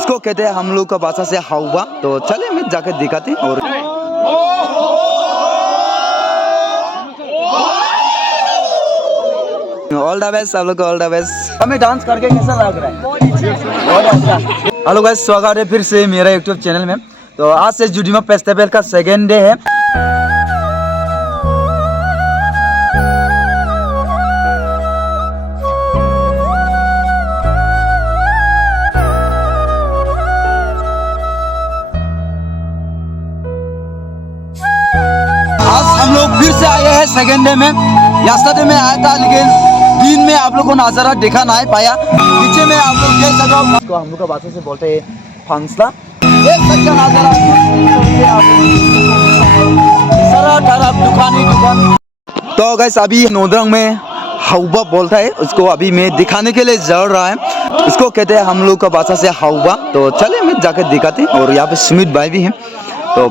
इसको कहते हैं हम लोग का भाषा से हाउबा। तो चले मैं जाकर दिखाते और ऑल द बेस्ट, आप लोग को ऑल द बेस्ट। हमें डांस करके कैसा लग रहा है? बहुत अच्छा। हेलो गाइस, स्वागत है फिर से मेरा यूट्यूब चैनल में। तो आज से जुडिमा फेस्टिवल का सेकेंड डे है। आज हम लोग फिर से आए हैं सेकेंड डे में। यस्टरडे में आया था लेकिन दिन में आप लोग को नजारा देखा नहीं पाया। पीछे में आप लोग देख सकते हो, इसको हम लोग का भाषा से बोलते हैं फंसला। एक सच्चा नजारा सारा तरफ दुकान। तो गाइस अभी नोदरंग में हाउबा बोलता है, उसको अभी मैं दिखाने के लिए जा रहा है। इसको कहते हैं हम लोग का भाषा से हाउबा। तो चले मैं जाकर दिखाते और यहाँ पे सुमित भाई भी हैं। तो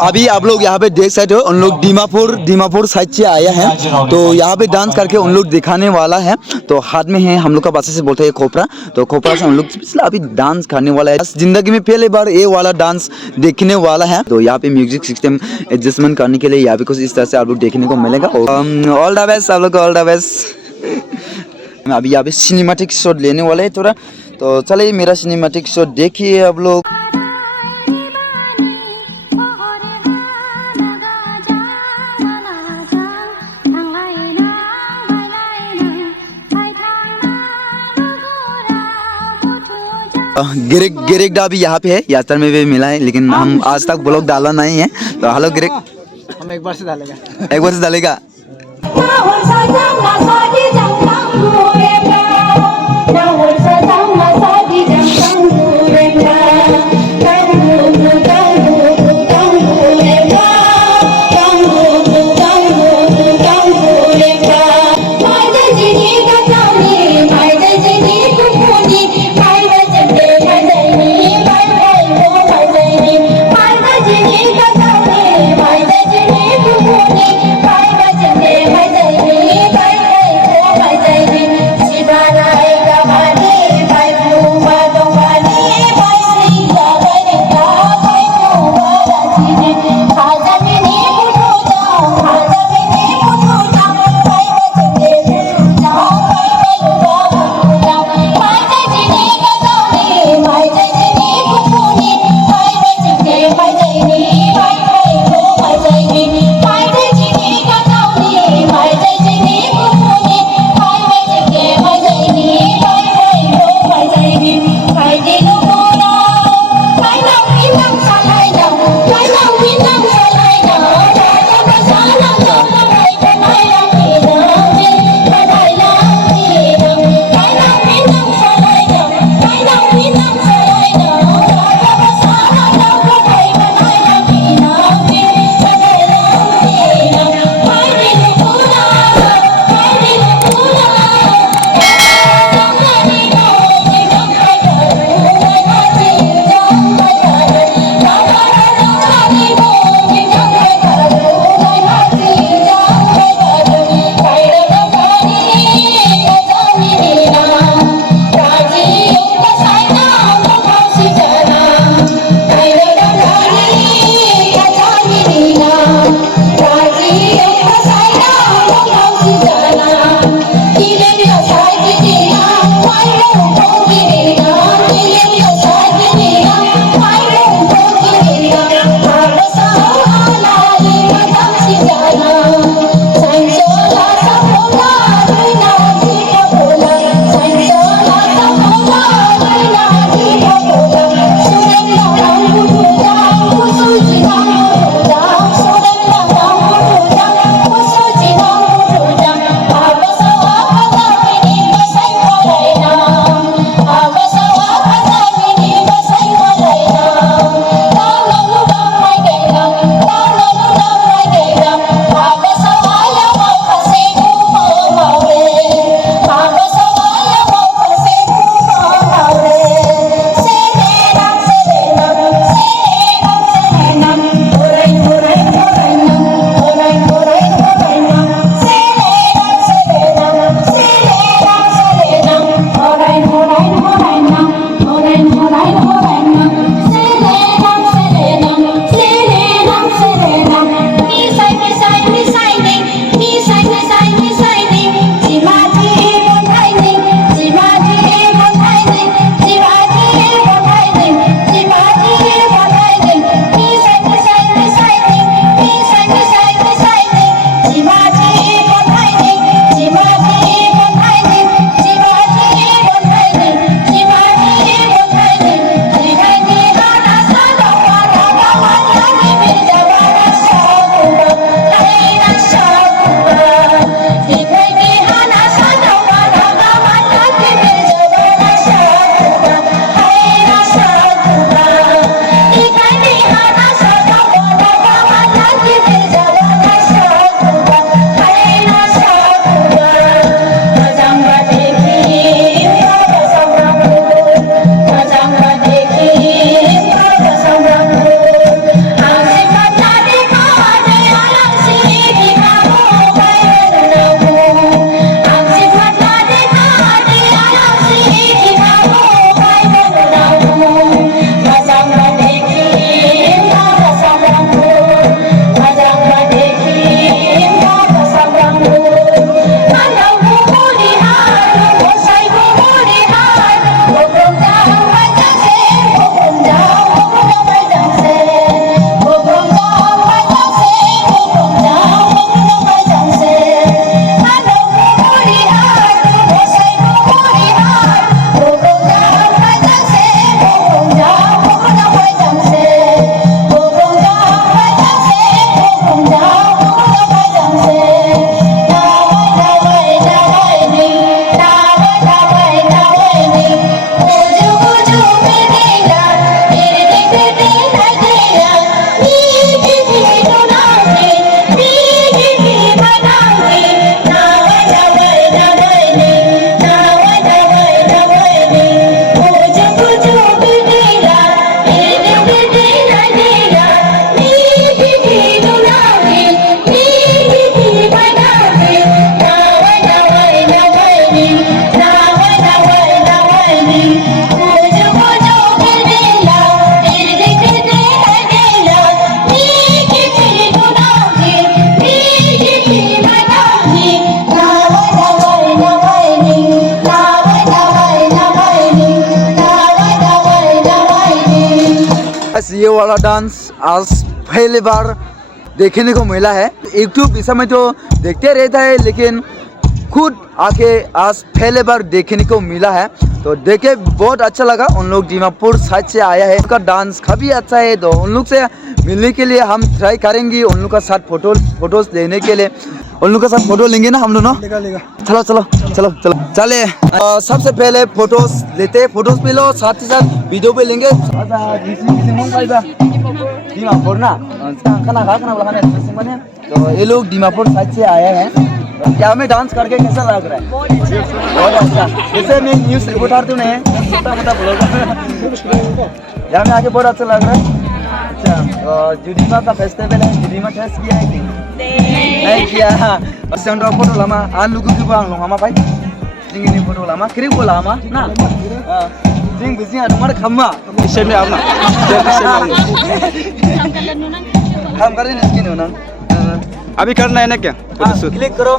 अभी आप लोग यहाँ पे देख सकते हो, उन लोग दीमापुर साइड से आया है। तो यहाँ पे डांस करके उन लोग दिखाने वाला है। तो हाथ में है, हम लोग का भाषा से बोलते हैं खोपरा। तो खोपरा से उन लोग अभी डांस करने वाला है। जिंदगी में पहली बार ये वाला डांस देखने वाला है। तो यहाँ पे म्यूजिक सिस्टम एडजस्टमेंट करने के लिए यहाँ पे कुछ इस तरह से आप लोग देखने को मिलेगा। ऑल द बेस्ट, आप लोग को ऑल द बेस्ट। अभी यहाँ पे सिनेमैटिक शॉट लेने वाला है थोड़ा। तो चलिए मेरा सिनेमैटिक शॉट देखिए आप लोग। गिरिक दा भी यहाँ पे है, यात्रा में भी मिला है लेकिन हम आज तक ब्लॉग डाला नहीं है। तो हेलो गिरिक, हम एक बार से डालेगा। एक बार से डालेगा। ये वाला डांस आज पहली बार देखने को मिला है। यूट्यूब इस समय तो देखते रहता है, लेकिन खुद आके आज पहले बार देखने को मिला है। तो देखे बहुत अच्छा लगा। उन लोग दीमापुर साइड से आया है, उनका डांस काफ़ी अच्छा है। तो उन लोग से मिलने के लिए हम ट्राई करेंगे, उन लोग का साथ फोटोज लेने के लिए। उन लोग का साथ फोटो लेंगे ना हम दोनों। चलो चलो चलो चलो चले। सबसे पहले फोटोज लेते, फोटोज पे लो, साथ ही साथ वीडियो पे लेंगे। दीमापुर ना तो ये लोग दीमापुर साइड से आए हैं। क्या में डांस करके कैसा लग रहा है? बहुत अच्छा। जैसे मैं न्यूज़ रिपोर्टर तो नहीं, छोटा-मोटा ब्लॉगर। यहाँ में आके बहुत अच्छा लग रहा है। अच्छा, जुडीमा का फेस्टिवल है, जुडीमा टेस्ट किया है कि नहीं किया? सेंटर फोटो लमा आन लुगु की बांग लोग हमा भाई जिंगनी फोटो लमा क्रिम को लमा ना जिंग बिजिंग तुम्हारे खम्मा इसे में आपना हम करें इसकी ना अभी करना है ना क्या? क्लिक करो।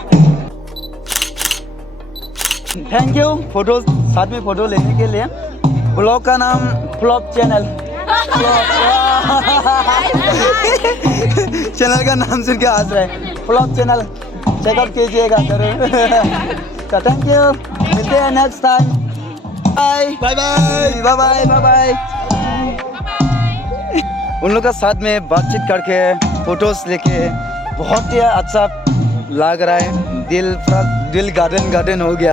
थैंक यू फोटो साथ में फोटो लेने के लिए। ब्लॉग का नाम फ्लॉप चैनल। चैनल का नाम सुन के हंस रहे हैं, फ्लॉप चैनल चेकआउट कीजिएगा जरूर। थैंक यू, मिलते हैं next time. Bye bye bye bye bye bye. उन लोग का साथ में बातचीत करके फोटोज लेके बहुत ही अच्छा लग रहा है। दिल गार्डन हो गया।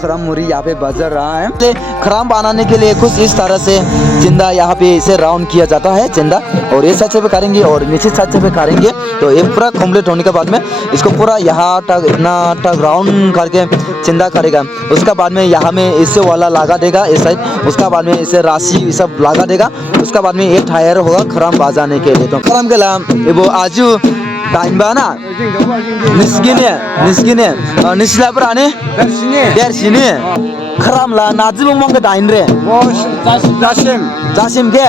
खराम मुरी यहाँ पे बजर रहा है। खराम बनाने के लिए कुछ इस तरह से चिंदा यहाँ पे इसे राउंड किया जाता है चिंदा, और ये साइड से भी करेंगे और नीचे साइड से भी करेंगे। तो ये पूरा कंप्लीट होने के बाद में इसको पूरा यहाँ तक इतना तक राउंड करके चिंदा करेगा। उसका बाद में यहाँ में इसे वाला लगा देगा इस साइड, उसका बाद में इसे राशि सब लगा देगा। उसका बाद में एक टायर होगा खराम बजाने के लिए। तो खराम के लिए वो आजू टाइम बाना निस्किने निस्ला पराने देरसिने खराम ला नाजिबो मंगे दाइन रे जासिम के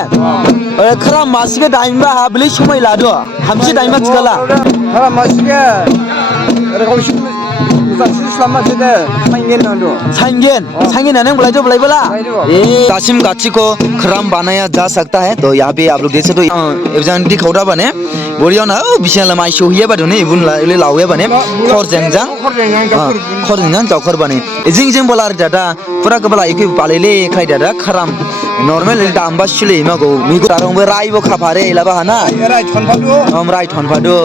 खराम मासिके दाइन बा हाबली समय लादो हमसे दाइन मा चिकला खराम मासिके सांगेन नने बुलाइजो बुलाइबला जासिम गाची को खराम बनाया जा सकता है। तो यहाँ पे आप लोग देख सकते हो एवजांटी खौरा बने बोरिया ना बिसिया लमाई शोहिया बादने इबुन लावे बने खरजेंजां जावखर बने जिं बोला दादा पूरा कबला इके पालेले खाइ दादा खराम नॉर्मल दामबा सुले मागो मिगो तारंबो राइबो खाफारे इलाबा हाना राइ थनफादो राइ थनफादो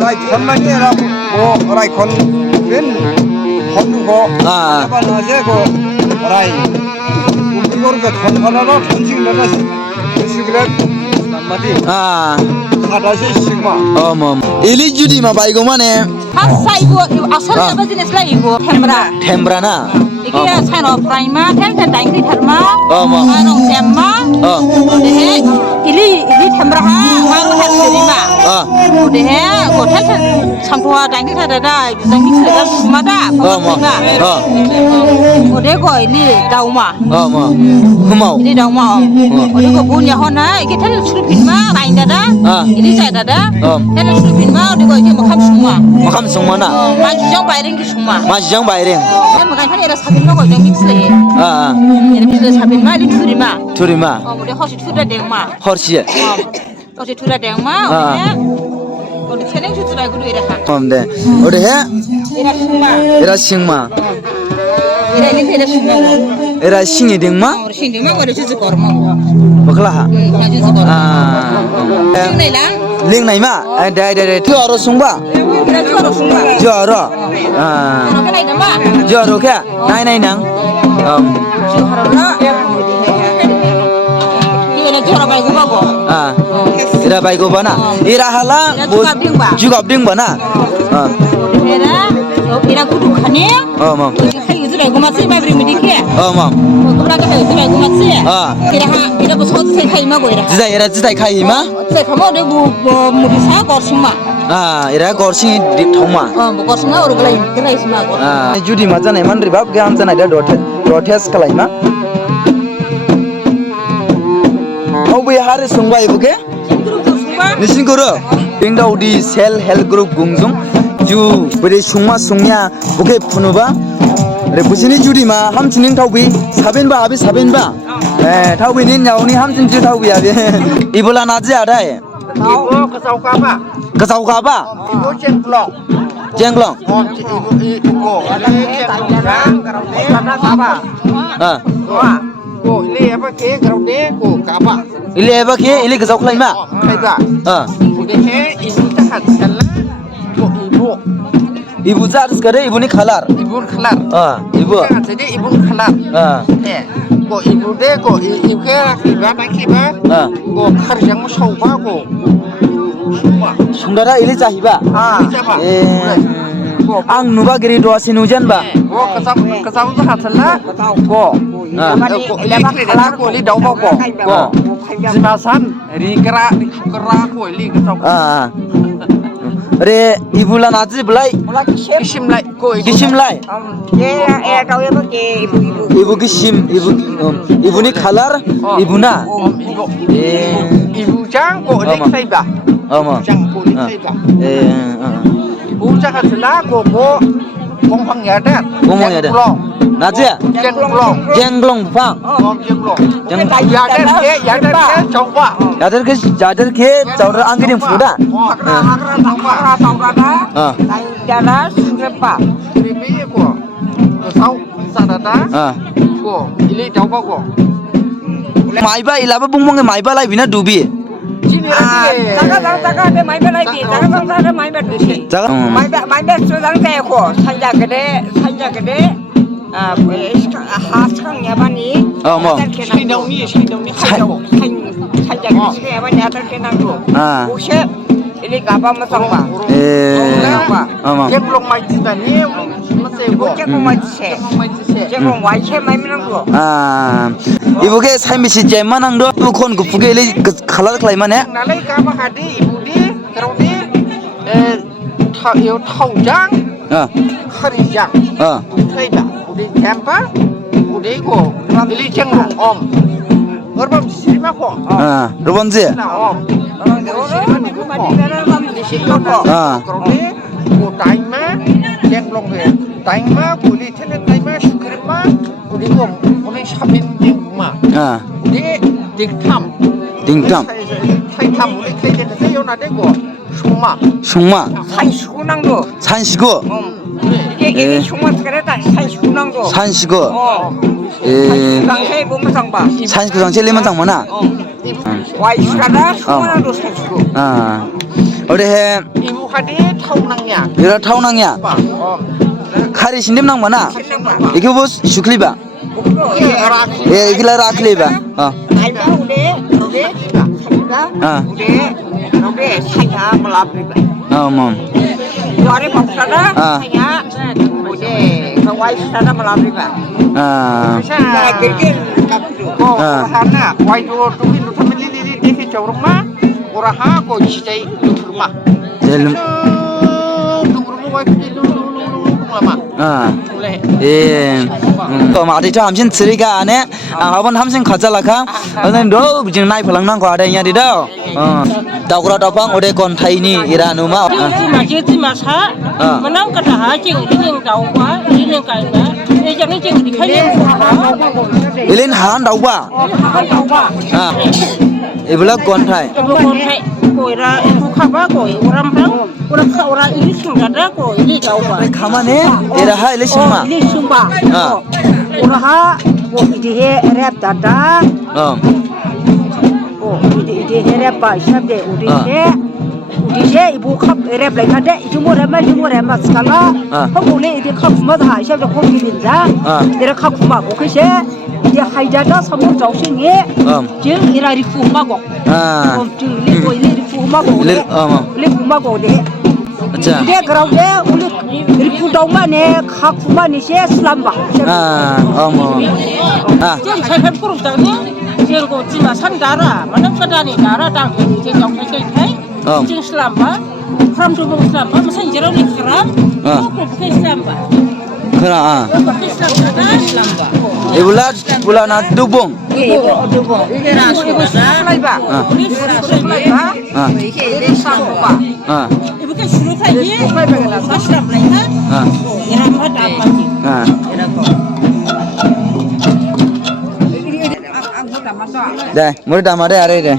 राइ थनमानि रा ओ राइ खन बेन खनखो बानासे को राइ उमगोर के थनफादानो थनसिंगना सिग्रेट खादासे सिगमा इली जुदी मा बाइगो माने साइगो असर ना बिजनेस लाइगो थेमब्रा ना इके साइनो प्राइमा टेन दाइंग्रि थरमा मानो सेम्मा देहे इली थेमब्रा हा मानो हेसरिमा देहे होटेल सामथवा दाइंग्रि थादा बिजंनि सदा सुमादा ओदे गो इली दाउमा हुमाव इली दाउमा ओदे गो बुनिया होना इके टेल सुरफिनमा बाइंदादा इली जायदादा टेल सुरफिनमा ओदे गो इके मखाम सुमा ना माजिजों बायरें की सुमा माजिजों बायरें मगाय खाने एरा साबिन मगाय जों मिक्स ले एरा बिजनेस साबिन मा इली थुरिमा ओदे हसि थुरा देंमा हरसिए हसि थुरा देंमा ओदे सेनें थुरा गुदु एरा हा दे ओदे हे एरा सिंमा एरा इली एरा सुमा एरा सिंgi देंमा ओदे जुजु गरमा बखला हा जुजु गरमा सिंनाय ला लिंनाय मा दे तुआरो सुंबा जुआरो जुआरो के नाय नang ira baiko bana ira hala juga ding bana ira kudu khane mam hai jurai gumasi babri midike mam kubra ka hai jurai gumasi ira bo sot sai khai ma goira jidai khai ma sai khamo de bu mudisa gorsingma ira gorsing thongma gorsinga or glai grai sma judi ma janai man ri bab gam janai da rotes kalai ma बै हारे संबाय bouquet Nissin करो बेंगदाउदी cell help group गुंजुं जु बरे सुंमा सुंया bouquet फुनुबा Busini judi ma ham chining taubi saben ba abi saben ba. Taubi ni nyau ni ham chin taubi abi. Ibola nazi ada ya. Ibu kesau kapa? Kesau kapa? Ibu cengklong. Jenglong. Ibu ada cengklong karena kapa? Ko ini apa ke karena ko kapa? Ili apa ke? Ili kesau kelai ma. Kaiba. Udah ibu tahan salah. Ko ibu. Ibu zat sekali ibu ni khalar. Ibu kelar. Ibu. Jadi ibu kelar. Ko ibu deh ko ibu ke kiba nak kiba. Ko kerja musuh ko. Sundara ili cahiba. Siapa? Ang nuba giri doa sinujan ba. Ko kesau tu hasilnya. Ko. Ko ini kerja ko ini dah ko. Ko. Jimasan rikera ko ini kesau. Re ibu la nazi belai. Kishim lai ko Gishim lai. Kau yang pakai ibu-ibu. Ibu gishim ibu ni khalar ibu na. Ibu jang ko ini kaiba. Jang ko ini kaiba. Ibu jang hasilnya ko bong ya dah. Bong ya dah. Nazi ya? Jengklong. Jenglong pang. Jengklong. Ya dah coba. Jadar ke jauh angkring fuda. Jalan siapa? Ini ko. Kesau sadada. Ko ini coba ko. Maiba ilaba bung maiba lai bina dubi. Sini lagi. Jaga ke main lagi. Jaga main lagi. Jaga. Main sudah kayak ko. Sanja gede. 하스강야 바니 신동이 하죠. 살짝 시간야 바니 아들게 나고 오셰 이리 가봐 마상바 쟁롱 마이티다니 뭐 쟁롱 마이티세 쟁롱 와이체 마이미랑고 ibu ke 삶이 진짜 만한도 부콘 구프게 일 칼라 클라이만에 나래 가봐 하디 이부디 그러디 타우장 커리장 트레이다 udah campa, udah iko, beli cengrung om, orang sini mah kok, Robonzi, om, di sini kok, kalau ni, ku taima, cengrung ke, taima, beli tenet taima, syukur mah, udah kok, udah sabin di rumah, udah diktam, udah saya nanti kok, sungma, 산시구낭도 산시고, 이게 흉마스가래다 산시구낭도 산시고, 산시구낭세 보면상 봐 산시고 장체리만 장만아. 와이스가다 흉마나도 산시구 어레 ibu hadi taunangnya, 이라 타운항이야. 카리 신림 낭만아. 이게 뭐 슈클리바. 이길라 라클리바. 아이가 우리 산이가 우리 사야 몰라브리바 요아래 박사가 사야 우리 그 와이스가다 몰라브리바 자 그게 ko hana, wajib tuh itu tapi di TV jauh rumah, orang ha ko cijai rumah, rumah wajib di rumah, 또 마디죠 함신 쓰리가 안에 아번 함신 가자라카 오늘 너 지금 나이 벌랑난 거 알아야 되도 다구라 다방 오래 건 타이니 이라누마 지마사 menang kata hajing ini dawa ini kaina ini jeng di kain 일린 한 다우바 이블라 건 타이 koira khaba koi ora ini sungada ko ini dawa 가만해 이라하 일리 심마 ini sumba ora ha ko ide rap dada ide rap ba sabde udise ibu khap rap lai khade jumo rama skala ko bole ide khap ma da sabde ko binza ide khap ma ko kse ide haidada samu jawse ni jeng ira rifu ma go li ko li rifu ma go li ma go de अच्छा ide graude uli rifu dauma ne khap ma ni se slamba jeng sai puru tani jeng ko jima san dara mana kadani dara dang jeng jong kai kai jeng slamba kram tu bong slamba masan jero ni kram ko bukan slamba 그라 bukan slamba 이블라 나 두봉 dubong 이게 나 수가 slamba हाँ Ini sampa. हाँ Ibu kan suruh saya, saya mereka. हाँ Yang ada apa sih? हाँ deh murid amare are deh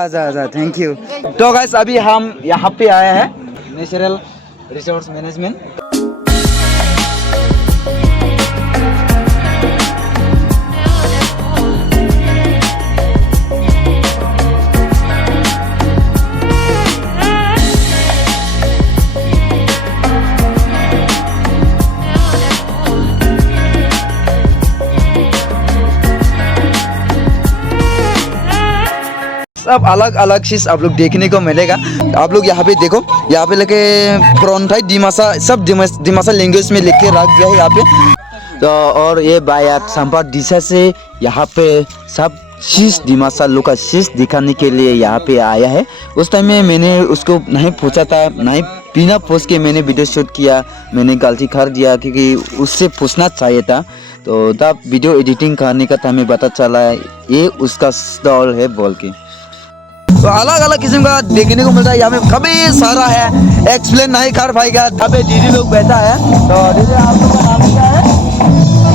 जा thank you तो guys अभी हम यहाँ पे आए हैं नेचुरल रिसोर्स मैनेजमेंट सब अलग अलग चीज आप लोग देखने को मिलेगा आप लोग यहाँ पे देखो यहाँ पे लेके फ्रंटाई दिमासा सब दिमासा लैंग्वेज में लिख के रख दिया है यहाँ पे तो और ये बायात संपा दिशा से यहाँ पे सब चीज दिमासा लोग का चीज दिखाने के लिए यहाँ पे आया है उस टाइम में मैंने उसको नहीं पूछा था नहीं बिना पूछ के मैंने वीडियो शूट किया मैंने गलती कर दिया क्योंकि उससे पूछना चाहिए था तो तब वीडियो एडिटिंग करने का हमें पता चला ये उसका स्टॉल है बोल के तो अलग अलग किस्म का देखने को मिलता है यहाँ पे कभी सारा है एक्सप्लेन नहीं कर पाएगा यहाँ पे दीदी लोग बैठा है तो दीदी आप लोग का नाम क्या है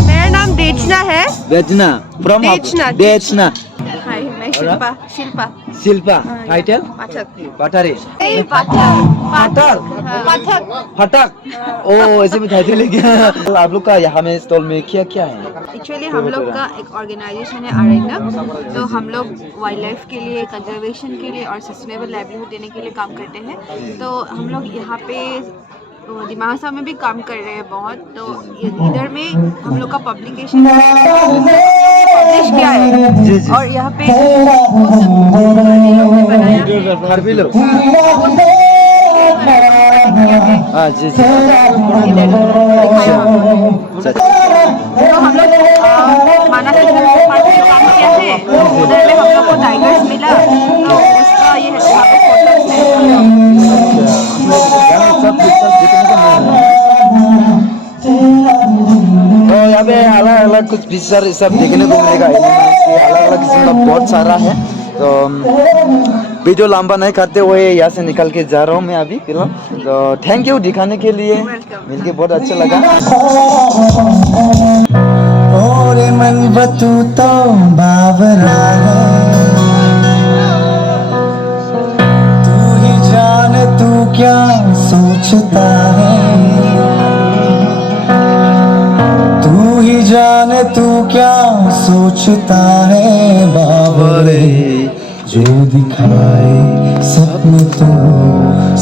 मेरा नाम देचना है। बेचना फ्रॉम देचना। बेचना हाय मैं शिल्पा शिल्पा शिल्पा टाइटल पाठक पठारी पाठक फटक ओ ऐसे में टाइटल है क्या तो आप लोग का यहाँ में स्टॉल में क्या क्या है एक्चुअली हम लोग का एक ऑर्गेनाइजेशन है अरेना तो हम लोग वाइल्ड लाइफ के लिए कंजर्वेशन के लिए और सस्टेनेबल लाइवलीहुड देने के लिए काम करते हैं तो हम लोग यहाँ पे दिमासा में भी काम कर रहे हैं बहुत तो इधर में हम लोग का पब्लिकेशन पब्लिश किया है और यहाँ पे वो सब लोग ने बनाया हर भी लोग हाँ जी तो हम लोग मानस पार्क में काम किया है उधर में हम लोग को टाइगर्स मिला तो उसका ये यहाँ पे फोटोज है तो यहाँ पे अलग अलग कुछ पिक्चर सब देखने को मिलेगा अलग अलग किस्म का बहुत सारा है तो वीडियो लंबा नहीं करते हुए यहाँ से निकल के जा रहा हूँ मैं अभी फिलहाल तो थैंक यू दिखाने के लिए मिलके बहुत अच्छा लगा और मन बतू तो बावरा है तू ही जान तू क्या सोचता है तू ही जान तू क्या सोचता है बावरे जो दिखाए सपने तू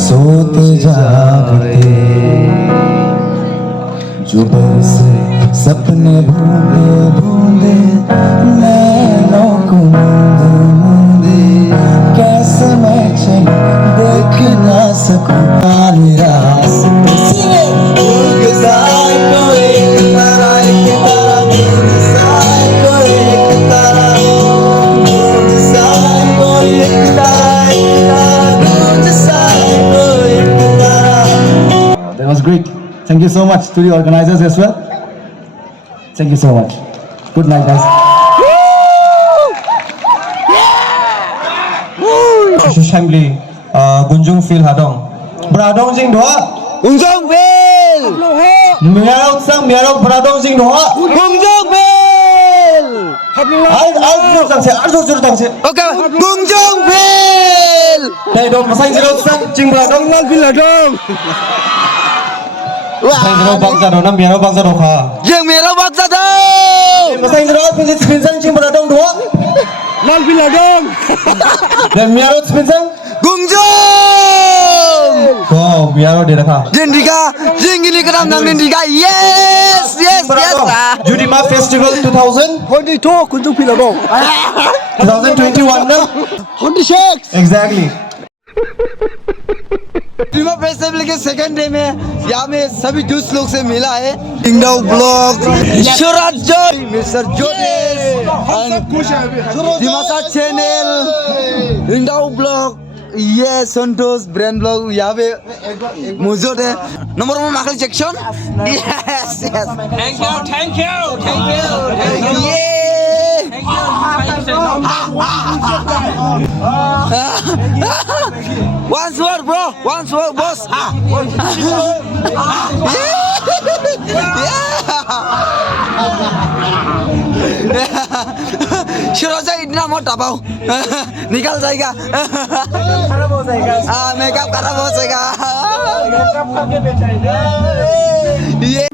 सोते जागते जो बरसे सपने बूंदे बूंदे नैनों को मूंदे मूंदे कैसे मैं चलूं देख ना सकूं काली रास्ते That was great. Thank you so much to the organizers as well. Thank you so much. Good night, guys. Assembly, Gunjung Phil Hadong. Bradong Jing Doa. Gunjung Phil. Miarok Sang Miarok Bradong Jing Doa. Gunjung Phil. Al Sang Se, Al Sang Se. Okay, Gunjung Phil. Hey, dong, masang Jirok Sang Jing Bradong Lang Phil Hadong. Masang Jirok Bangsa Dong, Nam Miarok Bangsa Dong Ha. Jeng merah baksa tu. Masang Jirok Phil Sang Jing Bradong Doa. Lang Phil Hadong. Dan Miarok Phil Sang Gunjung. Oh, Miarok dia dah. Jendika, jeng ini keram nang Jendika. Yes, yes, yes. Judima Festival 2000. 22 Gunjung Phil Hadong. 2021 na? 26. Exactly. Dima festival के second day में यहाँ में सभी दोस्त लोग से मिला है इंडाउ ब्लॉग ईश्वराज जय मिस्टर ज्योतिष दिमासा चैनल इंडाउ ब्लॉग ये संतोष ब्रांड ब्लॉग यहाँ पे मौजूद है number 1 market section yes yes thank you ये One word, bro. One word, boss. शुरू से इतना मोटा पाओ निकल जाएगा खराब हो जाएगा मेकअप खराब हो जाएगा ये